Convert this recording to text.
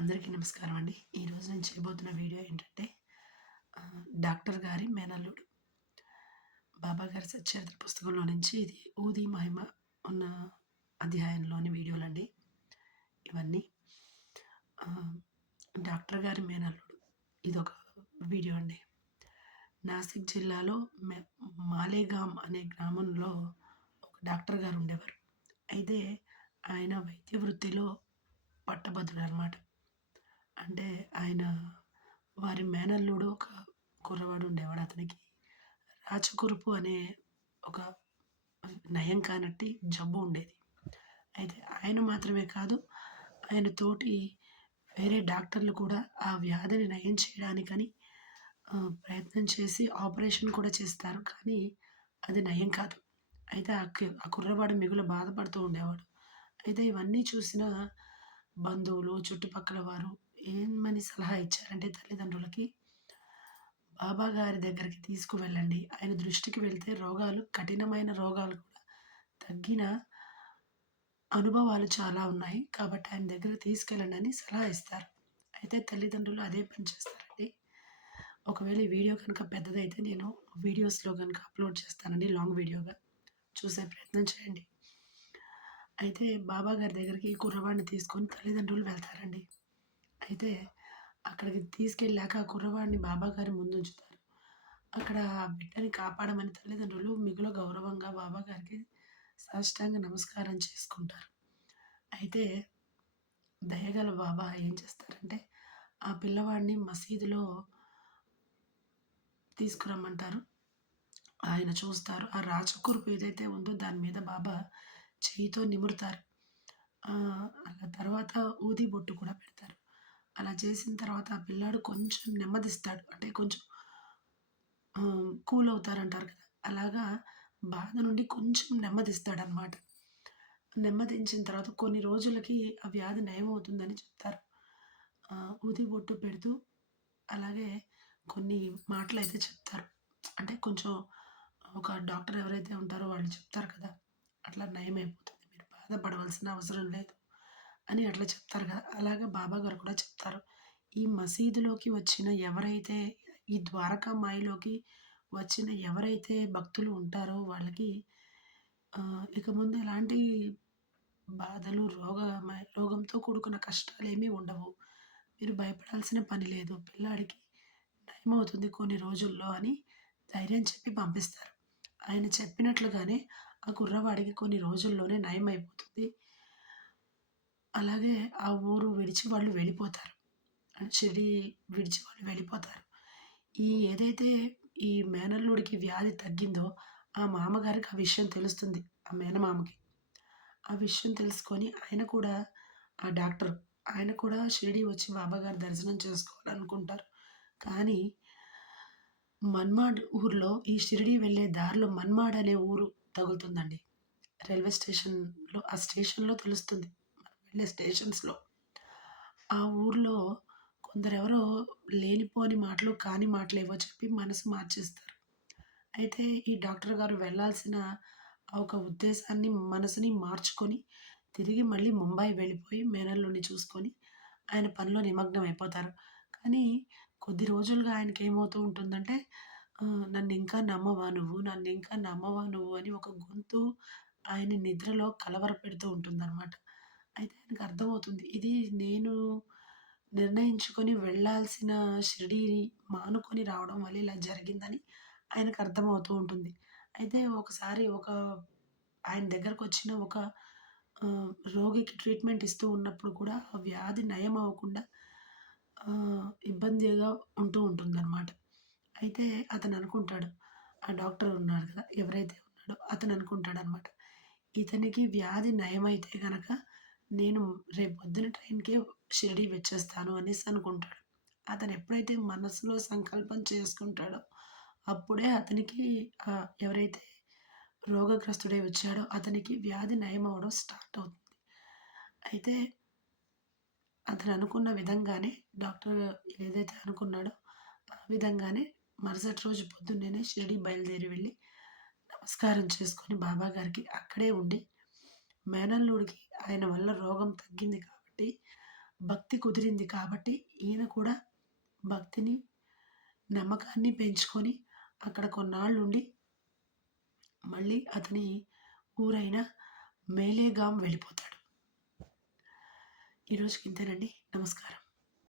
అందరికీ నమస్కారం అండి. ఈరోజు నేను చేయబోతున్న వీడియో ఏంటంటే డాక్టర్ గారి మేనల్లుడు. బాబా గారి సచ్చరిత్ర పుస్తకంలో నుంచి ఇది ఊది మహిమ ఉన్న అధ్యాయంలోని వీడియోలండి ఇవన్నీ. ఆహ్, డాక్టర్ గారి మేనల్లుడు ఇదొక వీడియో అండి. నాసిక్ జిల్లాలో మె మాలేగాం అనే గ్రామంలో ఒక డాక్టర్ గారు ఉండేవారు. అయితే ఆయన వైద్య వృత్తిలో పట్టభద్రుడనమాట. అంటే ఆయన వారి మేనల్లుడు ఒక కుర్రవాడు ఉండేవాడు. అతనికి రాచకురుపు అనే ఒక నయం కానట్టి జబ్బు ఉండేది. అయితే ఆయన మాత్రమే కాదు, ఆయన తోటి వేరే డాక్టర్లు కూడా ఆ వ్యాధిని నయం చేయడానికని ప్రయత్నం చేసి ఆపరేషన్ కూడా చేస్తారు. కానీ అది నయం కాదు. అయితే ఆ కుర్రవాడు మిగుల బాధపడుతూ ఉండేవాడు. అయితే ఇవన్నీ చూసిన బంధువులు, చుట్టుపక్కల వారు ఏమని సలహా ఇచ్చారంటే తల్లిదండ్రులకి, బాబా గారి దగ్గరికి తీసుకువెళ్ళండి. ఆయన దృష్టికి వెళ్తే కఠినమైన రోగాలు కూడా తగ్గిన అనుభవాలు చాలా ఉన్నాయి. కాబట్టి ఆయన దగ్గరికి తీసుకెళ్ళండి అని సలహా ఇస్తారు. అయితే తల్లిదండ్రులు అదే పని చేస్తారండి. ఒకవేళ ఈ వీడియో కనుక పెద్దదైతే నేను వీడియోస్‌లో గనుక అప్‌లోడ్ చేస్తానండి లాంగ్ వీడియోగా. చూసే ప్రయత్నం చేయండి. అయితే బాబా గారి దగ్గరికి ఈ కుర్రవాడిని తీసుకొని తల్లిదండ్రులు వెళ్తారండి. అయితే అక్కడికి తీసుకెళ్ళాక ఆ కుర్రవాడిని బాబాగారి ముందుంచుతారు. అక్కడ ఆ బిడ్డని కాపాడమని తల్లిదండ్రులు మిగుల గౌరవంగా బాబాగారికి సాష్టాంగ నమస్కారం చేసుకుంటారు. అయితే దయగల బాబా ఏం చేస్తారంటే, ఆ పిల్లవాడిని మసీదులో తీసుకురమ్మంటారు. ఆయన చూస్తారు. ఆ రాచకురుపు ఏదైతే ఉందో దాని మీద బాబా చెయ్యితో నిమురుతారు. అలా తర్వాత ఊది బొట్టు కూడా పెడతారు. అలా చేసిన తర్వాత ఆ పిల్లాడు కొంచెం నెమ్మదిస్తాడు. అంటే కొంచెం కూల్ అవుతారంటారు కదా! అలాగా బాధ నుండి కొంచెం నెమ్మదిస్తాడనమాట. నెమ్మదించిన తర్వాత కొన్ని రోజులకి ఆ వ్యాధి నయమవుతుందని చెప్తారు. ఊది బొట్టు పెడుతూ అలాగే కొన్ని మాటలైతే చెప్తారు. అంటే కొంచెం ఒక డాక్టర్ ఎవరైతే ఉంటారో వాళ్ళు చెప్తారు కదా! అట్లా నయమైపోతుంది. మీరు బాధపడవలసిన అవసరం లేదు అని అట్లా చెప్తారు కదా! అలాగా బాబా గారు కూడా చెప్తారు. ఈ మసీదులోకి వచ్చిన ఎవరైతే ఈ ద్వారకామాయిలోకి వచ్చిన ఎవరైతే భక్తులు ఉంటారో వాళ్ళకి ఇక ముందు ఎలాంటి బాధలు, రోగంతో కూడుకున్న కష్టాలేమీ ఉండవు. మీరు భయపడాల్సిన పని లేదు. పిల్లాడికి నయమవుతుంది కొన్ని రోజుల్లో అని ధైర్యం చెప్పి పంపిస్తారు. ఆయన చెప్పినట్లుగానే ఆ కుర్రవాడికి కొన్ని రోజుల్లోనే నయమైపోతుంది. అలాగే ఆ ఊరు విడిచి వాళ్ళు వెళ్ళిపోతారు. షిరిడీ విడిచి వాళ్ళు వెళ్ళిపోతారు. ఏదైతే ఈ మేనల్లుడికి వ్యాధి తగ్గిందో, ఆ మామగారికి ఆ విషయం తెలుస్తుంది. ఆ మేనమామకి. ఆ విషయం తెలుసుకొని ఆయన కూడా ఆ డాక్టరు. ఆయన కూడా షిరిడీ వచ్చి బాబాగారి దర్శనం చేసుకోవాలనుకుంటారు. కానీ మన్మాడ్ ఊర్లో ఈ షిరిడీ వెళ్ళే దారిలో మన్మాడ్ అనే ఊరు తగులుతుందండి. రైల్వే స్టేషన్‌లో ఆ స్టేషన్‌లో తెలుస్తుంది. మనం వెళ్ళే స్టేషన్స్‌లో. ఆ ఊర్లో కొందరెవరో లేనిపోని మాటలు, కాని మాటలేవో చెప్పి మనసు మార్చేస్తారు. అయితే ఈ డాక్టర్ గారు వెళ్ళాల్సిన ఆ ఒక ఉద్దేశాన్ని, మనసుని మార్చుకొని, తిరిగి మళ్ళీ ముంబై వెళ్ళిపోయి మేనల్లుడిని చూసుకొని, ఆయన పనిలో నిమగ్నం అయిపోతారు. కానీ కొద్ది రోజులుగా ఆయనకేమవుతూ ఉంటుందంటే, నన్నింకా నమ్మవా నువ్వు? నన్నింకా నమ్మవా నువ్వు? అని ఒక గొంతు ఆయన్ని నిద్రలో కలవరపెడుతూ ఉంటుందనమాట. అయితే ఆయనకు అర్థమవుతుంది. ఇది నేను నిర్ణయించుకొని వెళ్ళాల్సిన షిరిడీని మానుకొని రావడం వల్ల ఇలా జరిగిందని ఆయనకు అర్థమవుతూ ఉంటుంది. అయితే ఒకసారి ఆయన దగ్గరకొచ్చిన ఒక రోగికి ట్రీట్మెంట్ ఇస్తూ ఉన్నప్పుడు కూడా ఆ వ్యాధి నయం అవ్వకుండా ఇబ్బందిగా ఉంటూ ఉంటుందనమాట. అయితే అతననుకుంటాడు, ఆ డాక్టర్ ఉన్నాడు కదా! ఎవరైతే ఉన్నాడో అతననుకుంటాడనమాట. ఇతనికి వ్యాధి నయమైతే గనక నేను రేపొద్దున ట్రైన్‌కే షిరిడీ వచ్చేస్తాను అనేసి అనుకుంటాడు. అతను ఎప్పుడైతే మనసులో సంకల్పం చేసుకుంటాడో, అప్పుడే అతనికి ఎవరైతే రోగగ్రస్తుడై వచ్చాడో అతనికి వ్యాధి నయమవ్వడం స్టార్ట్ అవుతుంది. అయితే అతను అనుకున్న విధంగానే డాక్టర్ ఏదైతే అనుకున్నాడో, ఆ విధంగానే మరుసటి రోజు పొద్దున్నేనే షిరిడీ బయలుదేరి వెళ్ళి, నమస్కారం చేసుకొని బాబా గారికి అక్కడే ఉండి, మేనల్లుడికి ఆయన వల్ల రోగం తగ్గింది కాబట్టి, భక్తి కుదిరింది కాబట్టి ఈయన కూడా భక్తిని, నమ్మకాన్ని పెంచుకొని అక్కడ కొన్నాళ్ళుండి మళ్ళీ అతని ఊరైన మేలేగాం వెళ్ళిపోతాడు. ఈరోజుకి ఇంతేనండి. నమస్కారం.